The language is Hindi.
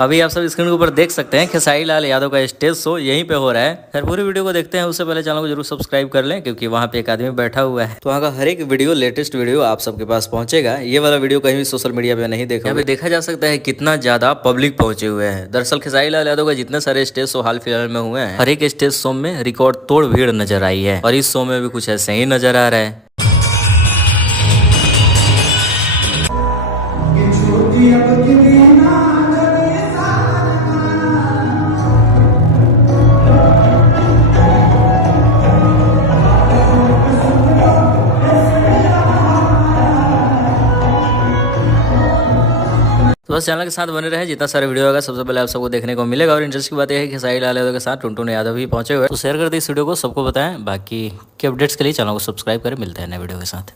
अभी आप सब स्क्रीन के ऊपर देख सकते हैं खेसारी लाल यादव का स्टेज शो यहीं पे हो रहा है। खैर पूरी वीडियो को देखते हैं उससे पहले चैनल को जरूर सब्सक्राइब कर लें, क्योंकि वहाँ पे एक आदमी बैठा हुआ है। तो वहाँ का हर एक वीडियो, लेटेस्ट वीडियो आप सबके पास पहुंचेगा। ये वाला वीडियो कहीं भी सोशल मीडिया पे नहीं देखा। यहाँ पे देखा जा सकता है कितना ज्यादा पब्लिक पहुंचे हुए हैं। दरअसल खेसारी लाल यादव का जितने सारे स्टेज शो हाल फिलहाल में हुए हैं, हर एक स्टेज शो में रिकॉर्ड तोड़ भीड़ नजर आई है, और इस शो में भी कुछ ऐसे ही नजर आ रहा है। तो बस चैनल के साथ बने रहे, जितना सारे वीडियो होगा सबसे पहले आप सबको देखने को मिलेगा। और इंटरेस्ट की बात यह है कि खेसारी लाल यादव के साथ टुनटुन यादव भी पहुंचे हुए हैं। तो शेयर कर दी इस वीडियो को, सबको बताएं। बाकी के अपडेट्स के लिए चैनल को सब्सक्राइब करें। मिलते हैं नए वीडियो के साथ।